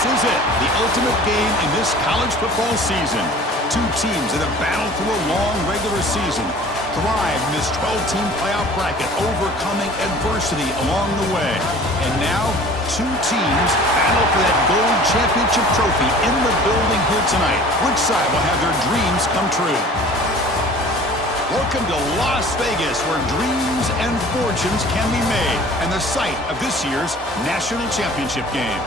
This is it, the ultimate game in this college football season. Two teams that have battled through a long regular season, thrived in this 12-team playoff bracket, overcoming adversity along the way. And now, two teams battle for that gold championship trophy in the building here tonight. Which side will have their dreams come true? Welcome to Las Vegas, where dreams and fortunes can be made, and the site of this year's national championship game.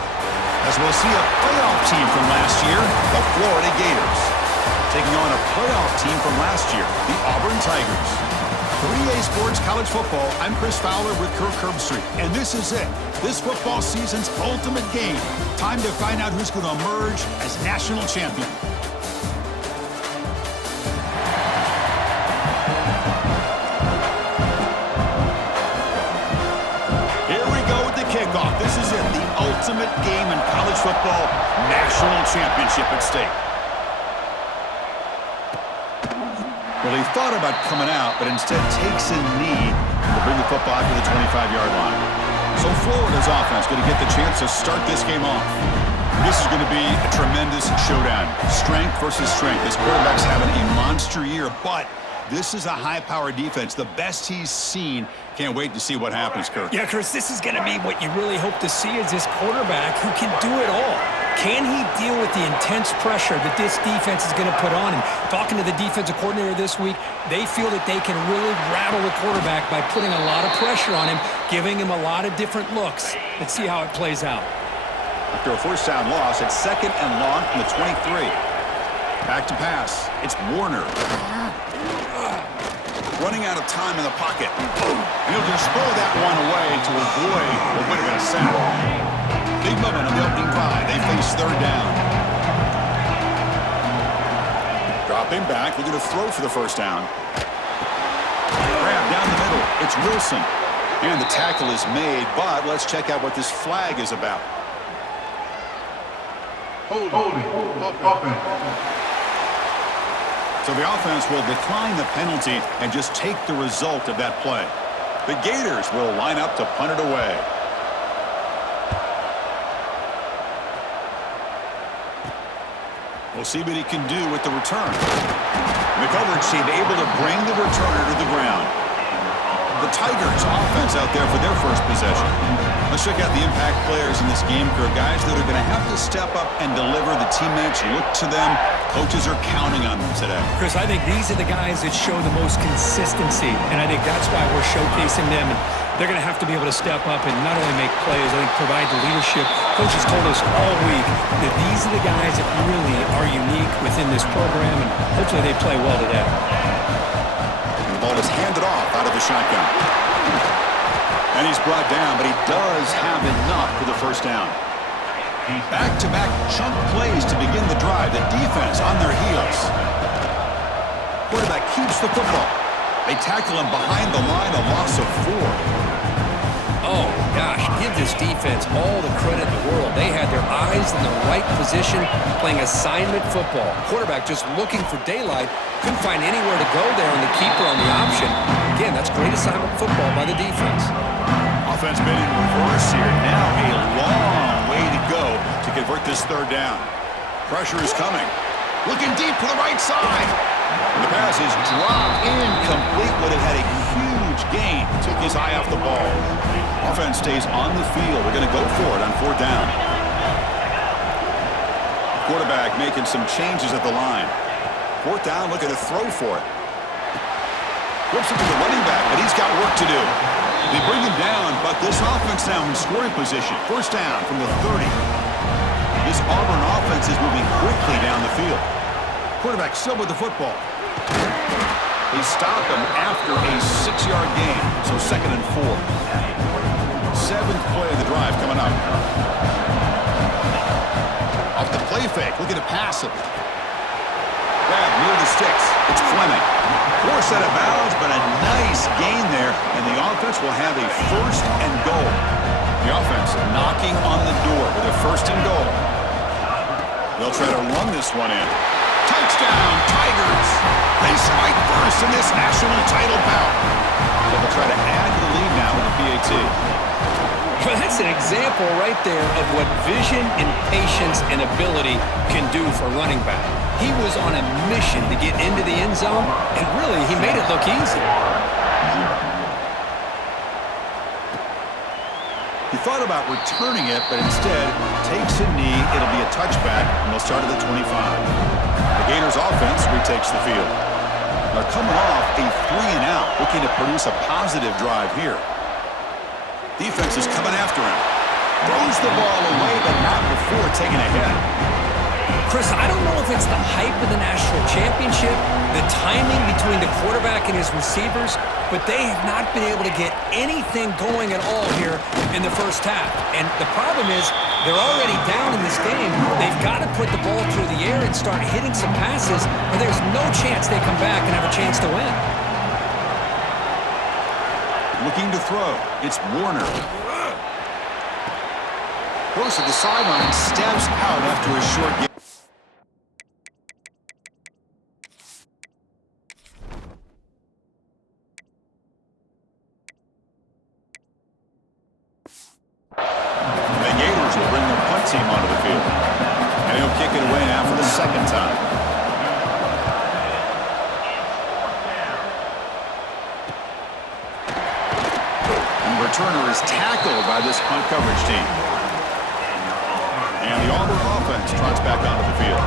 As we'll see a playoff team from last year, the Florida Gators, taking on a playoff team from last year, the Auburn Tigers. 3A Sports College Football, I'm Chris Fowler with Kirk Herbstreit, and this is it. This football season's ultimate game. Time to find out who's going to emerge as national champion. Here we go with the kickoff. This is it, the ultimate game in college football, national championship at stake. Well, he thought about coming out, but instead takes a knee to bring the football to the 25-yard line. So Florida's offense going to get the chance to start this game off. This is going to be a tremendous showdown. Strength versus strength. This quarterback's having a monster year, but this is a high-powered defense, the best he's seen. Can't wait to see what happens, Kirk. Yeah, Chris, this is going to be what you really hope to see is this quarterback who can do it all. Can he deal with the intense pressure that this defense is going to put on him? Talking to the defensive coordinator this week, they feel that they can really rattle the quarterback by putting a lot of pressure on him, giving him a lot of different looks. Let's see how it plays out. After a first down loss, it's 2nd and long from the 23. Back to pass. It's Warner. Running out of time in the pocket. And he'll just throw that one away to avoid what would have been a sack. Big moment on the opening drive. They face 3rd down. Dropping back, looking to throw for the first down. Grab down the middle. It's Wilson. And the tackle is made, but let's check out what this flag is about. Holding. So the offense will decline the penalty and just take the result of that play. The Gators will line up to punt it away. We'll see what he can do with the return. McCovern seemed able to bring the returner to the ground. The Tigers offense out there for their first possession. Let's check out the impact players in this game, Kirk. Guys that are going to have to step up and deliver. The teammates look to them. Coaches are counting on them today. Chris, I think these are the guys that show the most consistency, and I think that's why we're showcasing them. And they're going to have to be able to step up and not only make plays, I think provide the leadership. Coaches told us all week that these are the guys that really are unique within this program, and hopefully they play well today. The ball is handed off out of the shotgun. And he's brought down, but he does have enough for the first down. Back-to-back chunk plays to begin the drive. The defense on their heels. Quarterback keeps the football. They tackle him behind the line, a loss of 4. Oh, gosh, give this defense all the credit in the world. They had their eyes in the right position, playing assignment football. Quarterback just looking for daylight, couldn't find anywhere to go there, and the keeper on the option. Again, that's great assignment football by the defense. Offense been in reverse here. Now a long way to go to convert this 3rd down. Pressure is coming. Looking deep to the right side. And the pass is dropped incomplete. Would have had a huge gain. Took his eye off the ball. Offense stays on the field. We're going to go for it on 4th down. Quarterback making some changes at the line. 4th down, looking to throw for it. Flips it to the running back, but he's got work to do. They bring him down, but this offense now in scoring position. 1st down from the 30. This Auburn offense is moving quickly down the field. Quarterback still with the football. They stopped him after a 6-yard gain, so 2nd and 4. 7th play of the drive coming up. Off the play fake, looking to pass it. Grab near the sticks. It's Fleming. Forced out of bounds, but a nice gain there, and the offense will have a 1st and goal. The offense knocking on the door with a 1st and goal. They'll try to run this one in. Touchdown, Tigers! They strike first in this national title bout. So they'll try to add to the lead now with the PAT. Well, that's an example right there of what vision and patience and ability can do for running back. He was on a mission to get into the end zone, and really, he made it look easy. He thought about returning it, but instead takes a knee. It'll be a touchback, and they'll start at the 25. The Gators offense retakes the field. They're coming off a 3-and-out, looking to produce a positive drive here. Defense is coming after him. Throws the ball away, but not before taking a hit. Chris, I don't know if it's the hype of the national championship, the timing between the quarterback and his receivers, but they have not been able to get anything going at all here in the first half. And the problem is they're already down in this game. They've got to put the ball through the air and start hitting some passes, or there's no chance they come back and have a chance to win. Looking to throw. It's Warner. Goes to the sideline, steps out after a short game. The Gators will bring their punt team onto the field. And he'll kick it away now for the second time. Returner is tackled by this punt coverage team. And the Auburn offense trots back onto the field.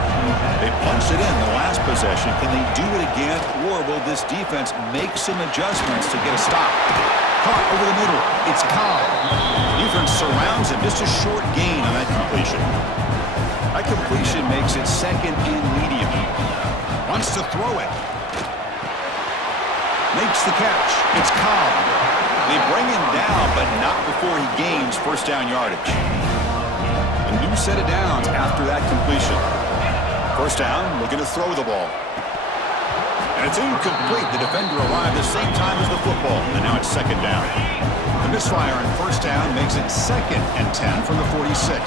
They punched it in the last possession. Can they do it again, or will this defense make some adjustments to get a stop? Caught over the middle. It's Cobb. Defense surrounds him. Just a short gain on that completion. That completion makes it second and medium. Wants to throw it. Makes the catch. It's Cobb. They bring him down, but not before he gains first down yardage. A new set of downs after that completion. First down, looking to throw the ball. And it's incomplete. The defender arrived the same time as the football, and now it's second down. The misfire on first down makes it 2nd and 10 from the 46.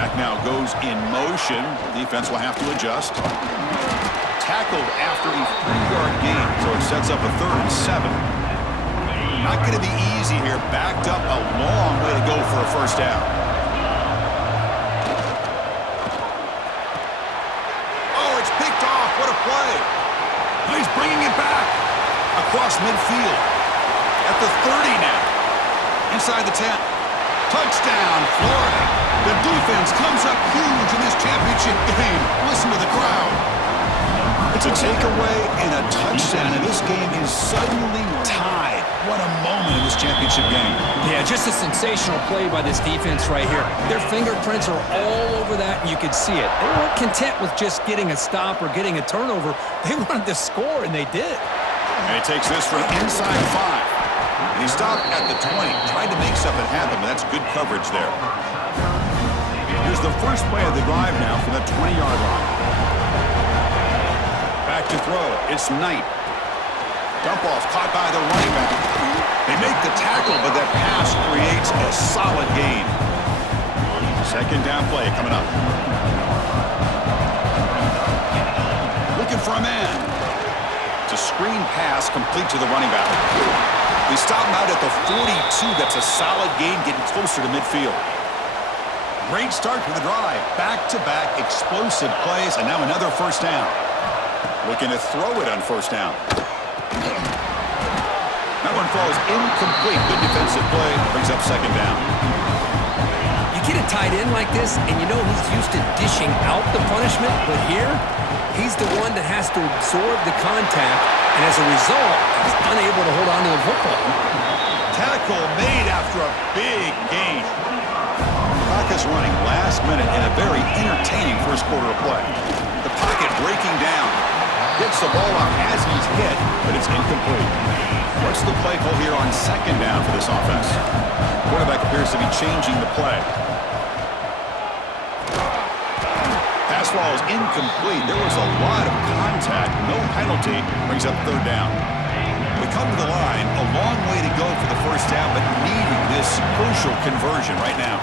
That now goes in motion. Defense will have to adjust. Tackled after a 3-yard gain, so it sets up a 3rd and 7. Not going to be easy here. Backed up a long way to go for a first down. Oh, it's picked off. What a play. He's bringing it back across midfield. At the 30 now. Inside the 10. Touchdown, Florida. The defense comes up huge in this championship game. Listen to the crowd. It's a takeaway and a touchdown, and this game is suddenly tied. What a moment in this championship game. Yeah, just a sensational play by this defense right here. Their fingerprints are all over that, and you could see it. They weren't content with just getting a stop or getting a turnover. They wanted to score, and they did. And he takes this from inside 5. And he stopped at the 20. Tried to make something happen, but that's good coverage there. Here's the first play of the drive now from the 20-yard line. Back to throw. It's Knight. Dump off caught by the running back. They make the tackle, but that pass creates a solid gain. Second down play coming up. Looking for a man. It's a screen pass complete to the running back. They stop him out at the 42. That's a solid gain, getting closer to midfield. Great start to the drive. Back-to-back explosive plays, and now another first down. Looking to throw it on first down. That one falls incomplete. Good defensive play. Brings up second down. You get a tight end like this, and you know he's used to dishing out the punishment, but here, he's the one that has to absorb the contact, and as a result, he's unable to hold on to the football. Tackle made after a big gain. Clock is running last minute in a very entertaining first quarter of play. The pocket breaking down. Gets the ball off as he's hit, but it's incomplete. What's the play call here on second down for this offense? Quarterback appears to be changing the play. Pass ball is incomplete. There was a lot of contact. No penalty. Brings up third down. We come to the line. A long way to go for the first down, but needing this crucial conversion right now.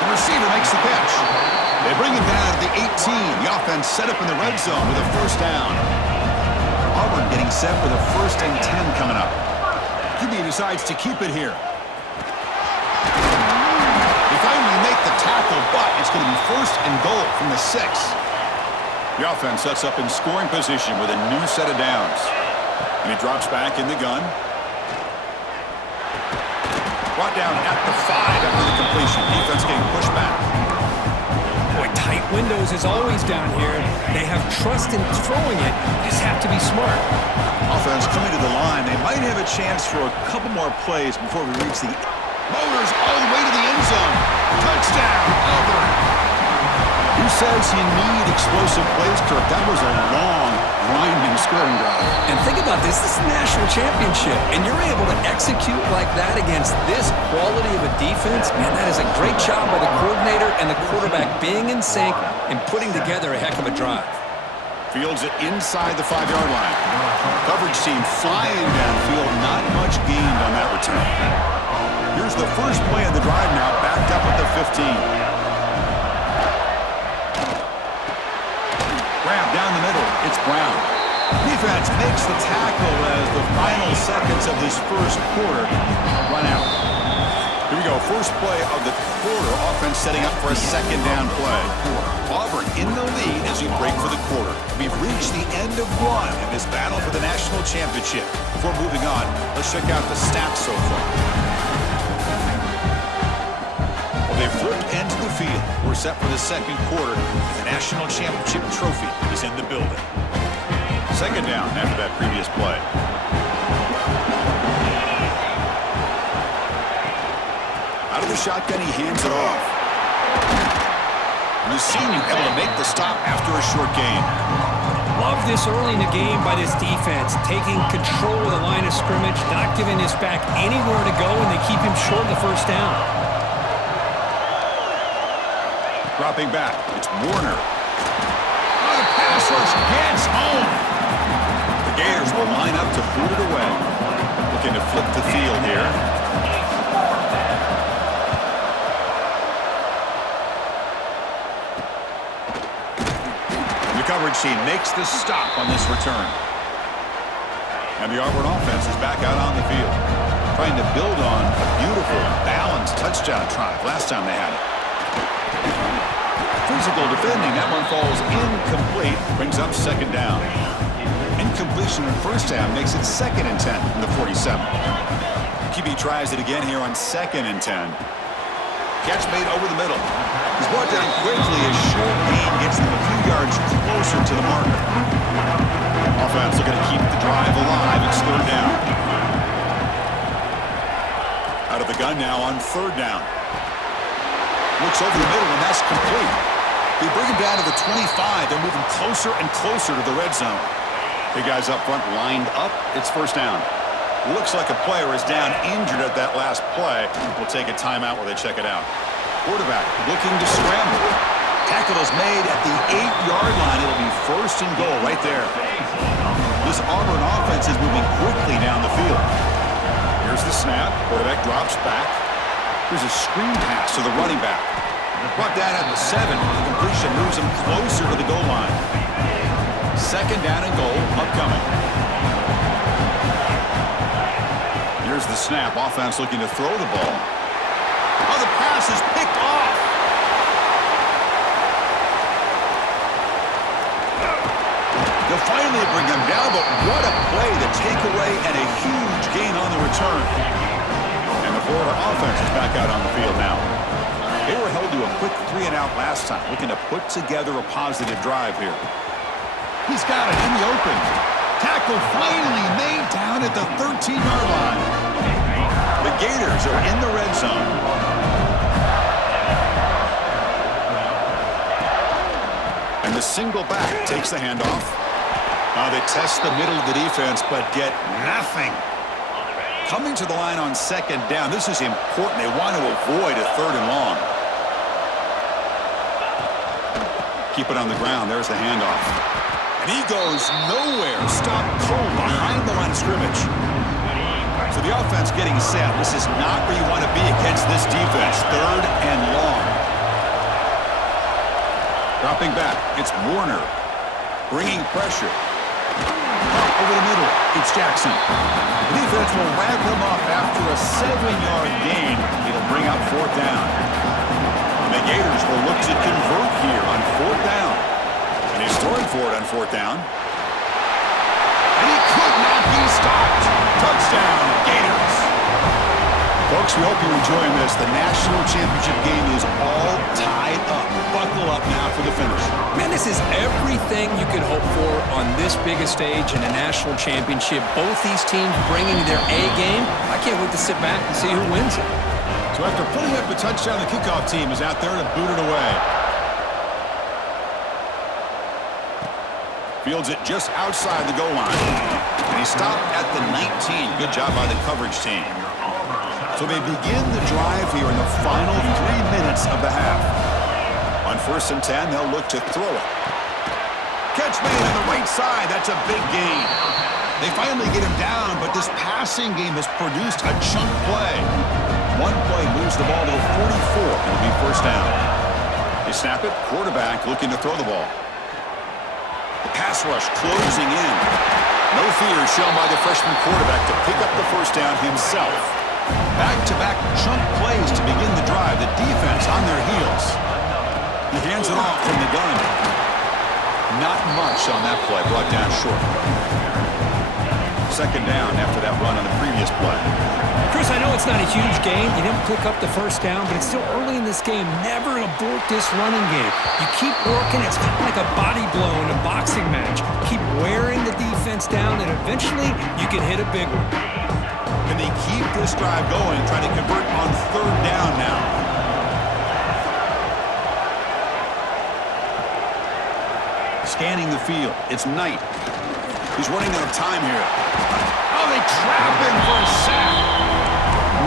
The receiver makes the catch. They bring him down to the 18. The offense set up in the red zone with a first down. Auburn getting set with a 1st and 10 coming up. QB decides to keep it here. They finally make the tackle, but it's going to be first and goal from the 6. The offense sets up in scoring position with a new set of downs. And he drops back in the gun. Brought down at the 5 after the completion. Defense getting pushed back. Boy, tight windows is always down here. They have trust in throwing it. You just have to be smart. Offense coming to the line. They might have a chance for a couple more plays before we reach the motors all the way to the end zone. Touchdown, Auburn. Who says you need explosive plays, Kirk? That was a long, grinding scoring drive. And think about this. This is a national championship, and you're able to execute like that against this quality of a defense. Man, that is a great job by the coordinator and the quarterback being in sync and putting together a heck of a drive. Fields it inside the 5-yard line. Coverage team flying downfield. Not much gained on that return. Here's the first play of the drive now, backed up at the 15. Grab down the middle. It's Brown. Defense makes the tackle as the final seconds of this first quarter run out. Here we go. First play of the quarter. Offense setting up for a second down play. Auburn in the lead as we break for the quarter. We've reached the end of one in this battle for the national championship. Before moving on, let's check out the stats so far. They flip into the field. We're set for the second quarter. The national championship trophy is in the building. Second down after that previous play. Out of the shotgun, he hands it off. And the senior able to make the stop after a short gain. Love this early in the game by this defense, taking control of the line of scrimmage, not giving this back anywhere to go, and they keep him short of the first down. Dropping back, it's Warner. Oh, the pass rush gets home. The Gators will line up to boot it away. Looking to flip the field here. The coverage team makes the stop on this return. And the Auburn offense is back out on the field, trying to build on a beautiful, balanced touchdown drive last time they had it. Physical defending, that one falls incomplete, brings up second down. Incompletion in first down makes it 2nd and 10 from the 47. QB tries it again here on 2nd and 10. Catch made over the middle. He's brought down quickly as short gain gets them a few yards closer to the marker. Offense looking to keep the drive alive. It's 3rd down. Out of the gun now on 3rd down. Looks over the middle, and that's complete. They bring him down to the 25. They're moving closer and closer to the red zone. Big guys up front lined up. It's 1st down. Looks like a player is down injured at that last play. We'll take a timeout while they check it out. Quarterback looking to scramble. Tackle is made at the 8-yard line. It'll be 1st and goal right there. This Auburn offense is moving quickly down the field. Here's the snap. Quarterback drops back. Here's a screen pass to the running back. Brought down at the 7. The completion moves him closer to the goal line. 2nd down and goal upcoming. Here's the snap. Offense looking to throw the ball. Oh, the pass is picked off. They'll finally bring him down, but what a play, the takeaway, and a huge gain on the return. And the Florida offense is back out on the field now. They were held to a quick 3-and-out last time, looking to put together a positive drive here. He's got it in the open. Tackle finally made down at the 13-yard line. The Gators are in the red zone. And the single back takes the handoff. They test the middle of the defense, but get nothing. Coming to the line on 2nd down. This is important. They want to avoid a 3rd and long. Keep it on the ground. There's the handoff. And he goes nowhere. Stop cold behind the line of scrimmage. So the offense getting set. This is not where you want to be against this defense. 3rd and long. Dropping back. It's Warner. Bringing pressure. Over the middle, it's Jackson. The defense will wrap him up after a 7-yard gain. It'll bring up 4th down. The Gators will look to convert here on 4th down. And he's throwing for it on 4th down. And he could not be stopped. Touchdown, Gators. Folks, we hope you're enjoying this. The national championship game is all tied up. Buckle up now for the finish. Man, this is everything you could hope for on this biggest stage in a national championship. Both these teams bringing their A game. I can't wait to sit back and see who wins it. So after putting up the touchdown, the kickoff team is out there to boot it away. Fields it just outside the goal line. And he stopped at the 19. Good job by the coverage team. So they begin the drive here in the final 3 minutes of the half. On 1st and 10, they'll look to throw it. Catch made on the right side. That's a big gain. They finally get him down, but this passing game has produced a chunk play. One play moves the ball to the 44. It'll be 1st down. They snap it. Quarterback looking to throw the ball. The pass rush closing in. No fear shown by the freshman quarterback to pick up the 1st down himself. Back-to-back chunk plays to begin the drive. The defense on their heels. He hands it off from the gun. Not much on that play, brought down short. 2nd down after that run on the previous play. Chris, I know it's not a huge gain. You didn't pick up the 1st down, but it's still early in this game. Never abort this running game. You keep working. It's kind of like a body blow in a boxing match. Keep wearing the defense down, and eventually you can hit a big one. Can they keep this drive going, trying to convert on 3rd down now? Scanning the field. It's Knight. He's running out of time here. Oh, they trap him for a sack.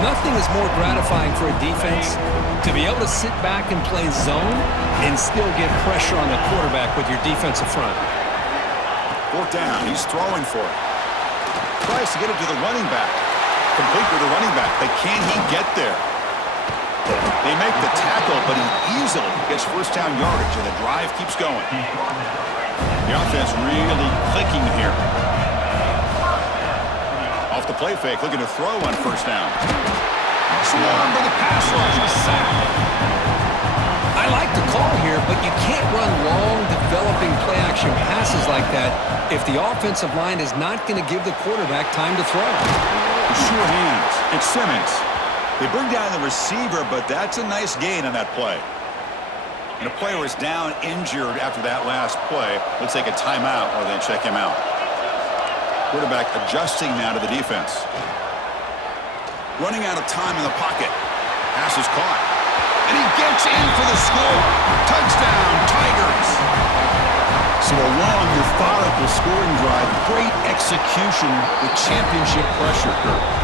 Nothing is more gratifying for a defense to be able to sit back and play zone and still get pressure on the quarterback with your defensive front. 4th down. He's throwing for it. Tries to get it to the running back. Complete with the running back, but can he get there? They make the tackle, but he easily gets 1st down yardage, and the drive keeps going. The offense really clicking here. Off the play fake, looking to throw on 1st down. Swarmed by the pass rush, a sack. I like the call here, but you can't run long, developing play-action passes like that if the offensive line is not going to give the quarterback time to throw. Sure hands. It's Simmons. They bring down the receiver, but that's a nice gain on that play. And a player is down injured after that last play. Let's take a timeout or they check him out. Quarterback adjusting now to the defense. Running out of time in the pocket. Pass is caught. And he gets in for the score. Touchdown, Tigers. So a long, methodical scoring drive. Great execution with championship pressure.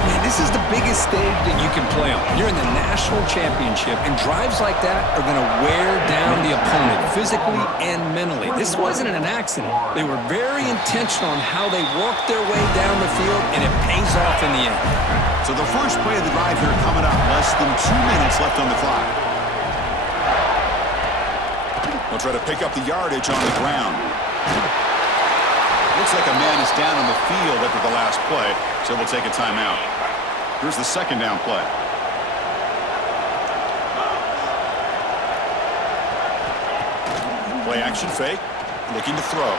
Man, this is the biggest stage that you can play on. You're in the national championship, and drives like that are going to wear down the opponent physically and mentally. This wasn't an accident. They were very intentional on how they worked their way down the field, and it pays off in the end. So the first play of the drive here coming up. Less than 2 minutes left on the clock. They'll try to pick up the yardage on the ground. Looks like a man is down on the field after the last play, so we'll take a timeout. Here's the 2nd down play. Play action fake, looking to throw.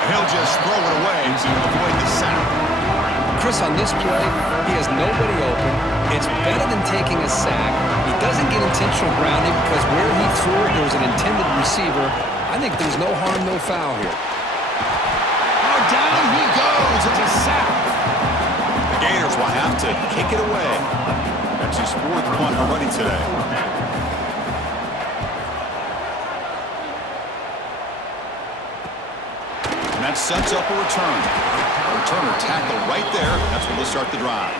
And he'll just throw it away to avoid the sack. Chris, on this play, he has nobody open. It's better than taking a sack. He doesn't get intentional grounding because where he threw it, there was an intended receiver. I think there's no harm, no foul here. Oh, down he goes. It's a sack. The Gators will have to kick it away. That's his 4th punt already today. And that sets up a return. Returner tackle right there. That's where they'll start the drive.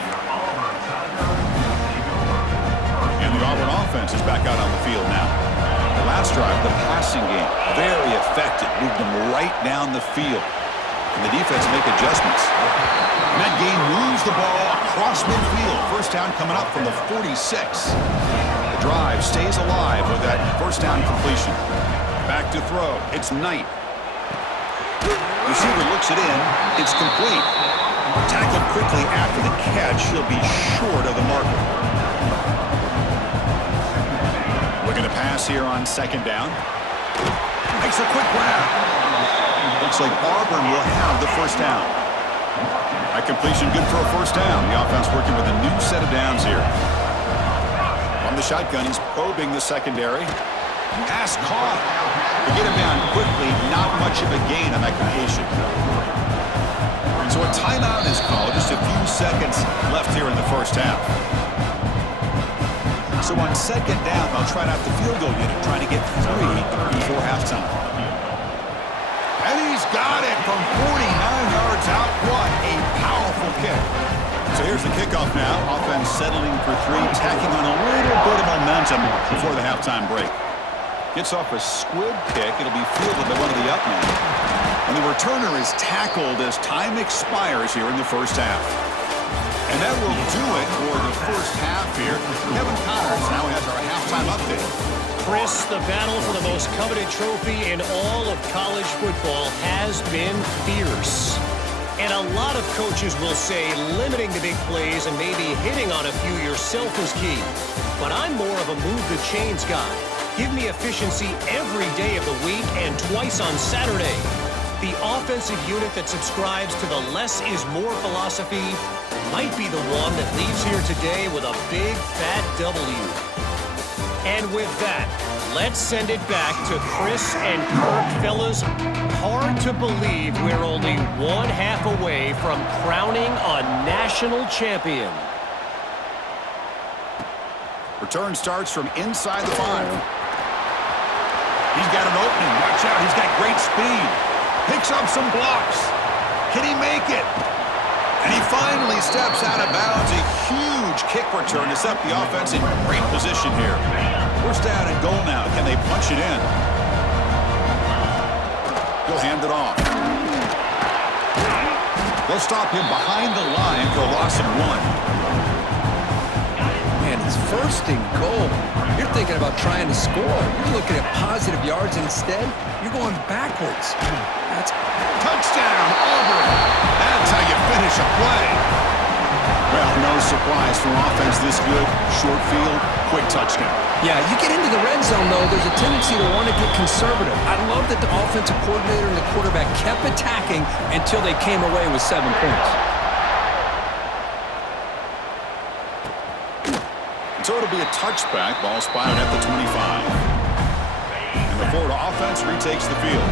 And the Auburn offense is back out on the field now. The last drive, the passing game, very effective. Moved them right down the field. And the defense make adjustments. And that game moves the ball across midfield. 1st down coming up from the 46. The drive stays alive with that 1st down completion. Back to throw. It's Knight. Receiver looks it in. It's complete. Tackled quickly after the catch. He'll be short of the marker. Looking to pass here on second down. Makes a quick grab. Looks like Auburn will have the first down. That completion good for a first down. The offense working with a new set of downs here. From the shotgun, he's probing the secondary. Pass caught. To get him down quickly, not much of a gain on that completion. So a timeout is called. Just a few seconds left here in the first half. So on second down, they'll try out the field goal unit, trying to get 3 before halftime. And he's got it from 49 yards out. What a powerful kick. So here's the kickoff now. Offense settling for 3, tacking on a little bit of momentum before the halftime break. Gets off a squib kick. It'll be fielded by one of the up men. And the returner is tackled as time expires here in the first half. And that will do it for the first half here. Kevin Connors now has our halftime update. Chris, the battle for the most coveted trophy in all of college football has been fierce. And a lot of coaches will say limiting the big plays and maybe hitting on a few yourself is key. But I'm more of a move the chains guy. Give me efficiency every day of the week and twice on Saturday. The offensive unit that subscribes to the less is more philosophy might be the one that leaves here today with a big fat W. And with that, let's send it back to Chris and Kirk. Fellas, hard to believe we're only 1/2 away from crowning a national champion. Return starts from inside the 5. He's got an opening. Watch out. He's got great speed. Picks up some blocks. Can he make it? And he finally steps out of bounds. A huge kick return to set the offense in great position here. First down and goal now. Can they punch it in? He'll hand it off. They'll stop him behind the line for a loss of 1. Man, it's first and goal. You're thinking about trying to score. You're looking at positive yards. Instead, you're going backwards. That's touchdown, Auburn. That's how you finish a play. Well, no surprise from offense this good. Short field, quick touchdown. Yeah, you get into the red zone, though, there's a tendency to want to get conservative. I love that the offensive coordinator and the quarterback kept attacking until they came away with 7 points. So it'll be a touchback. Ball spotted at the 25. And the Florida offense retakes the field.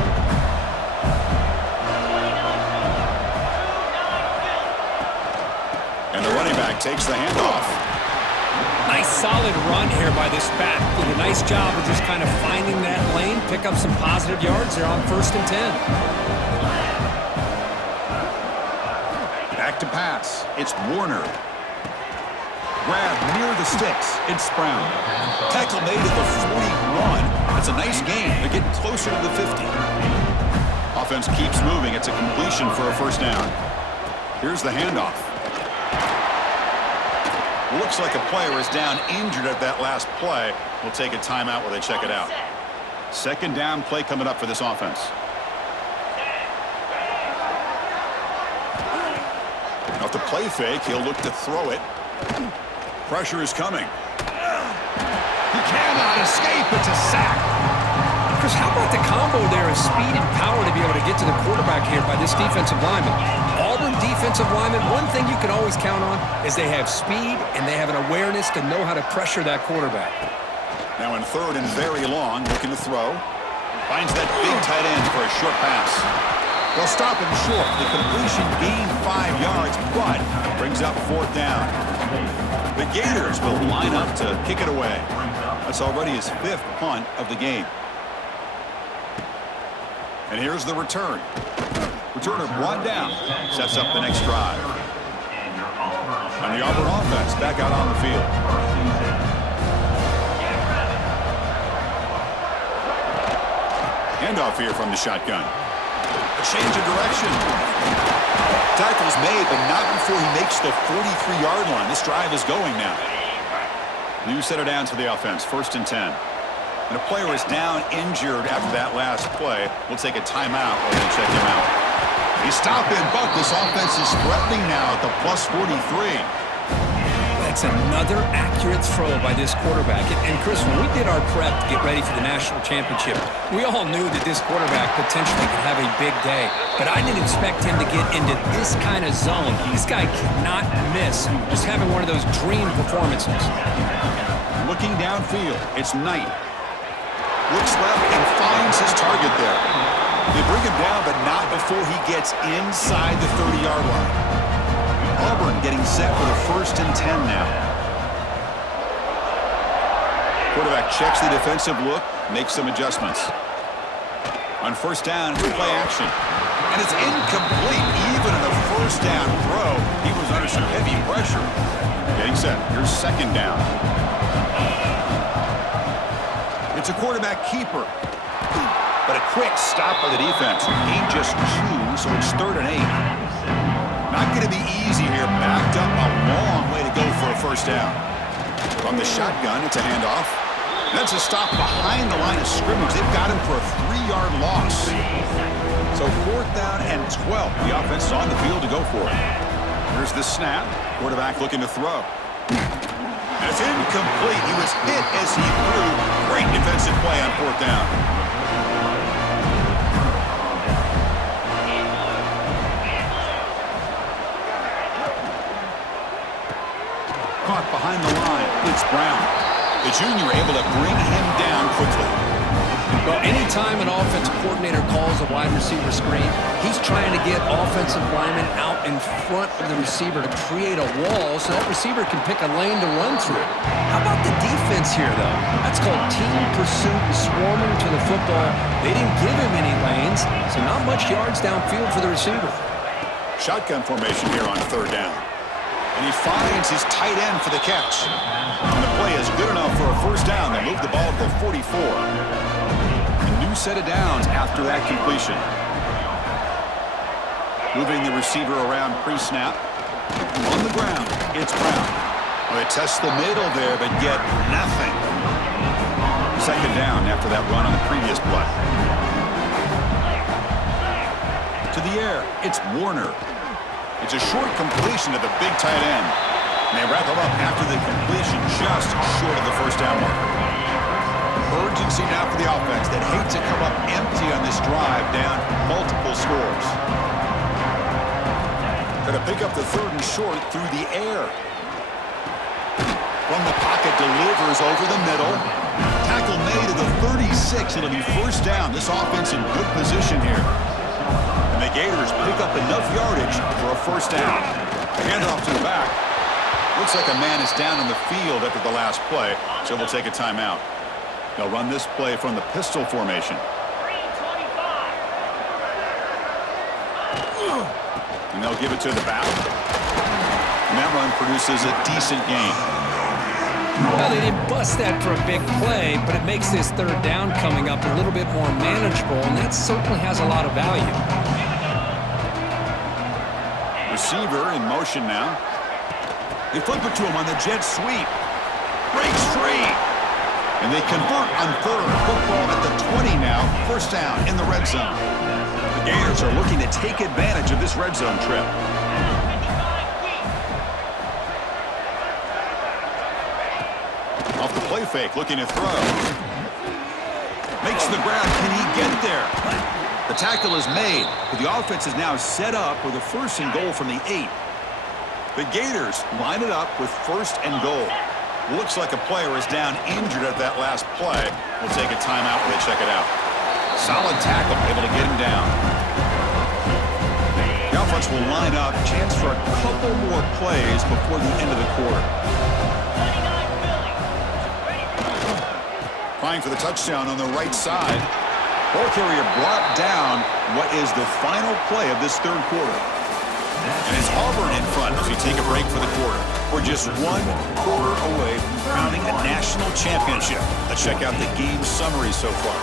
And the running back takes the handoff. Nice solid run here by this back. Did a nice job of just kind of finding that lane, pick up some positive yards. They're on 1st and 10. Back to pass. It's Warner. Grab near the sticks. It's Brown. Tackle made at the 41. That's a nice gain. They're getting closer to the 50. Offense keeps moving. It's a completion for a first down. Here's the handoff. Looks like a player is down injured at that last play. We'll take a timeout while they check it out. Second down play coming up for this offense. Off the play fake, he'll look to throw it. Pressure is coming. He cannot escape. It's a sack. Chris, how about the combo there of speed and power to be able to get to the quarterback here by this defensive lineman? Auburn defensive lineman, one thing you can always count on is they have speed and they have an awareness to know how to pressure that quarterback. Now in 3rd and very long, looking to throw. Finds that big tight end for a short pass. They'll stop him short. The completion gained 5 yards, but brings up 4th down. The Gators will line up to kick it away. That's already his 5th punt of the game. And here's the return. Returner brought down. Sets up the next drive. And the Auburn offense back out on the field. Handoff here from the shotgun. A change of direction. Tackle's made, but not before he makes the 43-yard line. This drive is going now. New set of downs for the offense. 1st and 10. And a player is down injured after that last play. We'll take a timeout while they check him out. He stopped in, but this offense is threatening now at the plus 43. That's another accurate throw by this quarterback. And Chris, when we did our prep to get ready for the national championship, we all knew that this quarterback potentially could have a big day. But I didn't expect him to get into this kind of zone. This guy cannot miss. Just having one of those dream performances. Looking downfield, it's Knight. Looks left and finds his target there. They bring him down, but not before he gets inside the 30-yard line. Auburn getting set for the 1st and 10 now. Quarterback checks the defensive look, makes some adjustments. On 1st down, play action. And it's incomplete. Even in a 1st down throw, he was under some heavy pressure. Getting set. Here's 2nd down. It's a quarterback keeper. But a quick stop by the defense. Gain just 2, so it's 3rd and 8. Not going to be easy here. Backed up a long way to go for a 1st down. From the shotgun, it's a handoff. That's a stop behind the line of scrimmage. They've got him for a 3-yard loss. So 4th down and 12. The offense is on the field to go for it. Here's the snap. Quarterback looking to throw. And it's incomplete. He was hit as he threw. Great defensive play on 4th down. Caught behind the line. It's Brown. The junior able to bring him down quickly. Well, anytime an offensive coordinator calls a wide receiver screen, he's trying to get offensive linemen out in front of the receiver to create a wall so that receiver can pick a lane to run through. How about the defense here, though? That's called team pursuit and swarming to the football. They didn't give him any lanes, so not much yards downfield for the receiver. Shotgun formation here on 3rd down. And he finds his tight end for the catch. And the play is good enough for a 1st down. They move the ball to the 44. A new set of downs after that completion. Moving the receiver around pre-snap. On the ground, it's Brown. Well, they test the middle there, but get nothing. 2nd down after that run on the previous play. To the air, it's Warner. It's a short completion to the big tight end. And they wrap him up after the completion just short of the 1st down marker. Urgency now for the offense that hate to come up empty on this drive down multiple scores. Going to pick up the 3rd and short through the air. From the pocket, delivers over the middle. Tackle made to the 36. It'll be 1st down. This offense in good position here. And the Gators pick up enough yardage for a 1st down. A handoff to the back. Looks like a man is down on the field after the last play, so we'll take a timeout. They'll run this play from the pistol formation. And they'll give it to the back. And that run produces a decent gain. Well, they didn't bust that for a big play, but it makes this 3rd down coming up a little bit more manageable, and that certainly has a lot of value. Receiver in motion now. They flip it to him on the jet sweep. Breaks free. And they convert on 3rd. Football at the 20 now. 1st down in the red zone. The Gators are looking to take advantage of this red zone trip. Off the play fake, looking to throw. Makes the grab. Can he get there? The tackle is made, but the offense is now set up with a 1st and goal from the 8. The Gators line it up with 1st and goal. Looks like a player is down injured at that last play. We'll take a timeout when they check it out. Solid tackle, able to get him down. The offense will line up. Chance for a couple more plays before the end of the quarter. Trying for the touchdown on the right side. Ball carrier brought down what is the final play of this 3rd quarter. And it's Auburn in front as we take a break for the quarter. We're just 1 quarter away from crowning a national championship. Let's check out the game summary so far.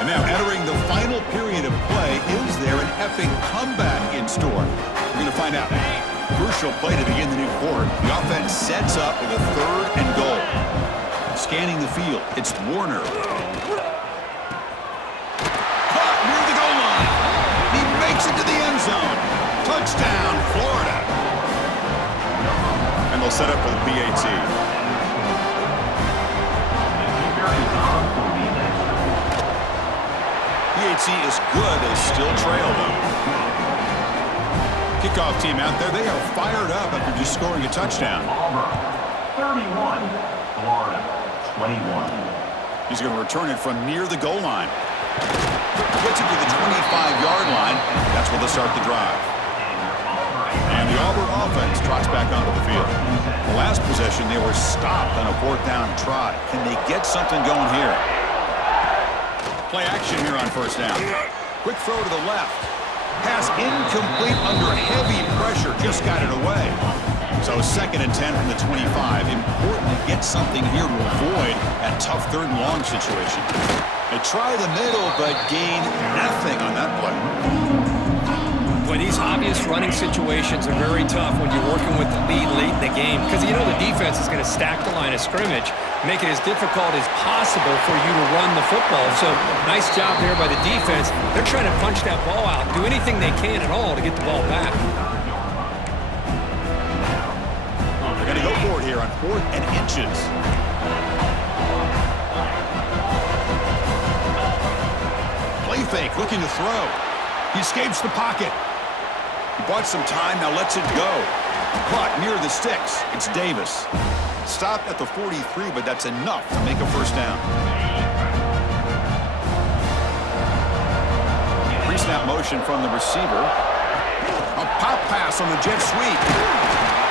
And now entering the final period of play, is there an epic comeback in store? We're going to find out. Crucial play to begin the new quarter. The offense sets up with a 3rd and goal. Scanning the field, it's Warner. Caught near the goal line. He makes it to the end zone. Touchdown, Florida. And they'll set up for the PAT. PAT is good. They still trail, though. Kickoff team out there. They are fired up after just scoring a touchdown. Auburn, 31. Florida, 21. He's going to return it from near the goal line. Gets it to the 25-yard line. That's where they'll start the drive. And the Auburn offense trots back onto the field. The last possession, they were stopped on a 4th down try. Can they get something going here? Play action here on 1st down. Quick throw to the left. Pass incomplete under heavy pressure. Just got it away. So 2nd and 10 from the 25. Important to get something here to avoid that tough 3rd and long situation. They try the middle, but gain nothing on that play. Boy, these obvious running situations are very tough when you're working with the lead late in the game because you know the defense is going to stack the line of scrimmage, make it as difficult as possible for you to run the football. So nice job there by the defense. They're trying to punch that ball out, do anything they can at all to get the ball back. They're going to go for it here on 4th and inches. Play fake, looking to throw. He escapes the pocket. He bought some time, now lets it go. Caught near the sticks. It's Davis. Stopped at the 43, but that's enough to make a 1st down. Pre-snap motion from the receiver. A pop pass on the jet sweep.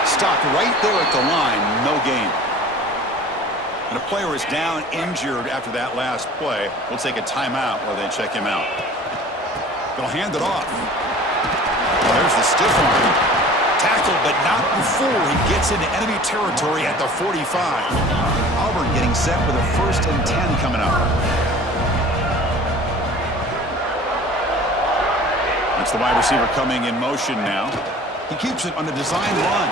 Stopped right there at the line. No gain. And a player is down injured after that last play. We'll take a timeout while they check him out. They'll hand it off. Well, there's the stiff arm. Tackled, but not before he gets into enemy territory at the 45. Auburn getting set with a 1st and 10 coming up. That's the wide receiver coming in motion now. He keeps it on the design run.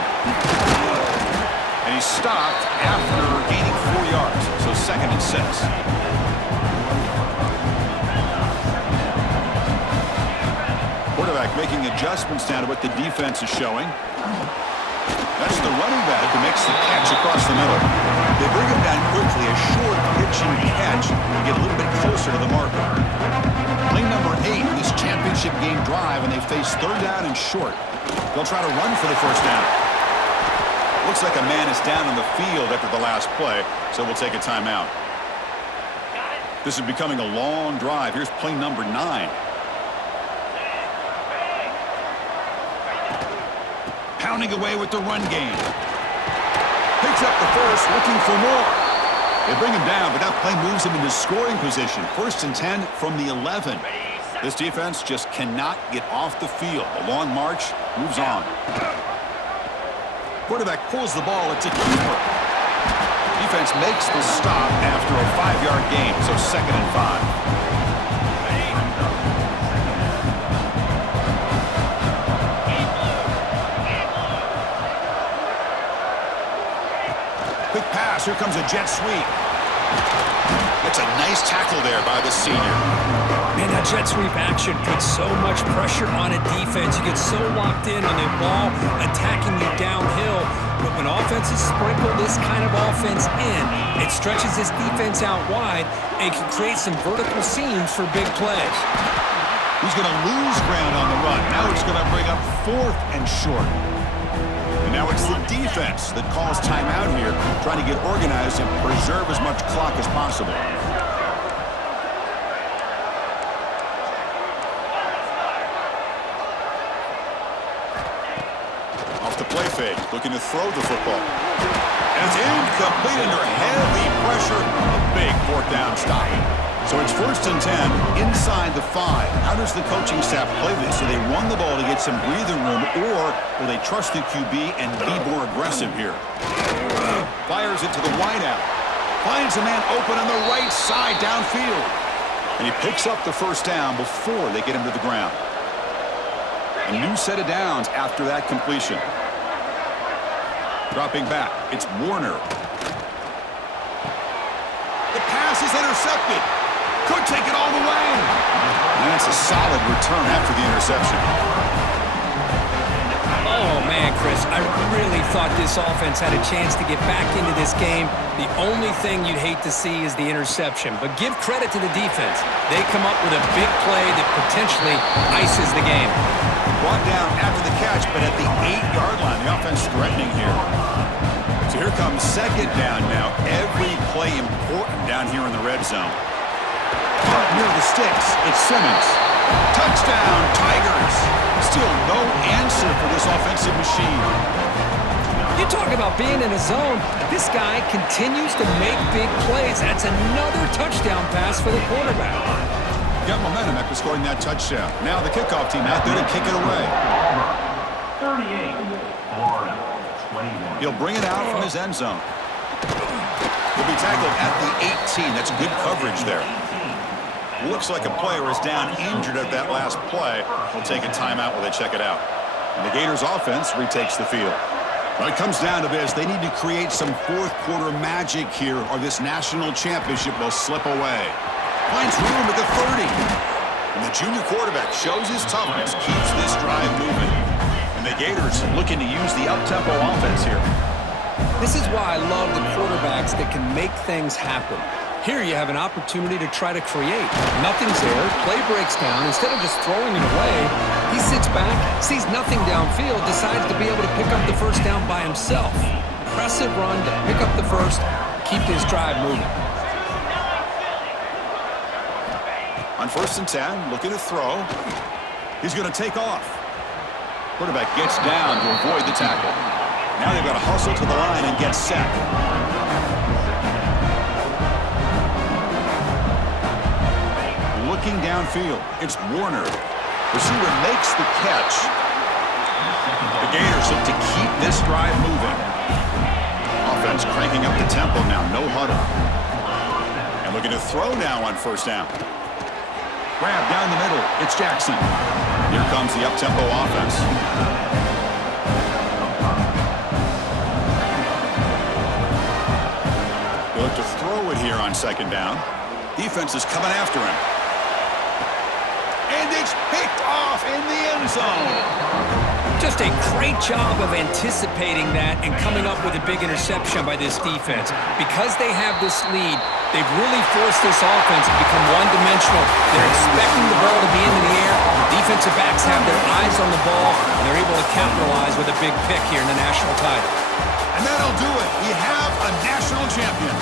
And he's stopped after gaining 4 yards. So 2nd and 6. Quarterback making adjustments down to what the defense is showing. That's the running back who makes the catch across the middle. They bring him down quickly, a short pitching catch to get a little bit closer to the marker. Play number 8 in this championship game drive, and they face 3rd down and short. They'll try to run for the 1st down. Looks like a man is down on the field after the last play, so we'll take a timeout. This is becoming a long drive. Here's play number 9. Pounding away with the run game. Picks up the 1st, looking for more. They bring him down, but that play moves him into scoring position. 1st and 10 from the 11. This defense just cannot get off the field. The long march moves on. Quarterback pulls the ball. It's a keeper. Defense makes the stop after a 5-yard gain, so 2nd and 5. Quick pass. Here comes a jet sweep. It's a nice tackle there by the senior. Man, that jet sweep action puts so much pressure on a defense. You get so locked in on the ball attacking you downhill. But when offenses sprinkle this kind of offense in, it stretches this defense out wide and can create some vertical seams for big plays. He's going to lose ground on the run. Now it's going to bring up 4th and short. And now it's the defense that calls timeout here, trying to get organized and preserve as much clock as possible. Off the play fake, looking to throw the football. And it's incomplete under heavy pressure. A big 4th down stop. So it's 1st and 10 inside the 5. How does the coaching staff play this? Do they run the ball to get some breathing room, or will they trust the QB and be more aggressive here? Fires it to the wideout. Finds a man open on the right side downfield. And he picks up the 1st down before they get him to the ground. A new set of downs after that completion. Dropping back, it's Warner. The pass is intercepted. Could take it all the way. And it's a solid return after the interception. Oh, man, Chris, I really thought this offense had a chance to get back into this game. The only thing you'd hate to see is the interception. But give credit to the defense. They come up with a big play that potentially ices the game. Brought down after the catch, but at the 8-yard line, the offense threatening here. So here comes second down now. Every play important down here in the red zone. Near the sticks, it's Simmons. Touchdown, Tigers. Still no answer for this offensive machine. You talk about being in a zone. This guy continues to make big plays. That's another touchdown pass for the quarterback. Got momentum after scoring that touchdown. Now the kickoff team out there to kick it away. 38, Florida, 21. He'll bring it out from his end zone. He'll be tackled at the 18. That's good coverage there. Looks like a player is down injured at that last play. We'll take a timeout while they check it out. And the Gators offense retakes the field. Well, it comes down to this. They need to create some fourth-quarter magic here, or this national championship will slip away. Finds room at the 30. And the junior quarterback shows his toughness, keeps this drive moving. And the Gators looking to use the up-tempo offense here. This is why I love the quarterbacks that can make things happen. Here you have an opportunity to try to create. Nothing's there. Play breaks down. Instead of just throwing it away, he sits back, sees nothing downfield, decides to be able to pick up the first down by himself. Impressive run to pick up the first, keep this drive moving. On 1st and 10, looking to throw. He's going to take off. Quarterback gets down to avoid the tackle. Now they've got to hustle to the line and get set. Looking downfield, it's Warner. Receiver makes the catch. The Gators look to keep this drive moving. Offense cranking up the tempo now, no huddle. And looking to throw now on 1st down. Grab down the middle, it's Jackson. Here comes the up-tempo offense. They look to throw it here on 2nd down. Defense is coming after him. And it's picked off in the end zone. Just a great job of anticipating that and coming up with a big interception by this defense. Because they have this lead, they've really forced this offense to become one-dimensional. They're expecting the ball to be into the air. The defensive backs have their eyes on the ball, and they're able to capitalize with a big pick here in the national title. And that'll do it. We have a national champion.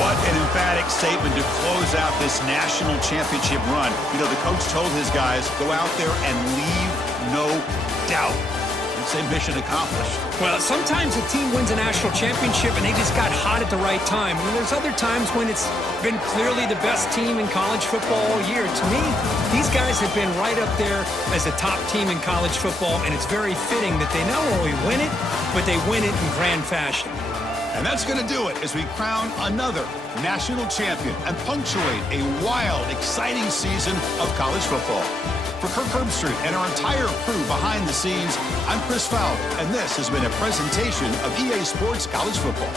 What an emphatic statement to close out this national championship run. You know, the coach told his guys, go out there and leave no doubt. It's a mission accomplished. Well, sometimes a team wins a national championship and they just got hot at the right time. And there's other times when it's been clearly the best team in college football all year. To me, these guys have been right up there as a top team in college football, and it's very fitting that they not only win it, but they win it in grand fashion. And that's going to do it as we crown another national champion and punctuate a wild, exciting season of college football. For Kirk Herbstreit and our entire crew behind the scenes, I'm Chris Fowler, and this has been a presentation of EA Sports College Football.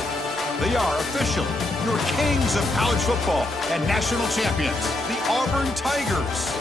They are officially your kings of college football and national champions, the Auburn Tigers.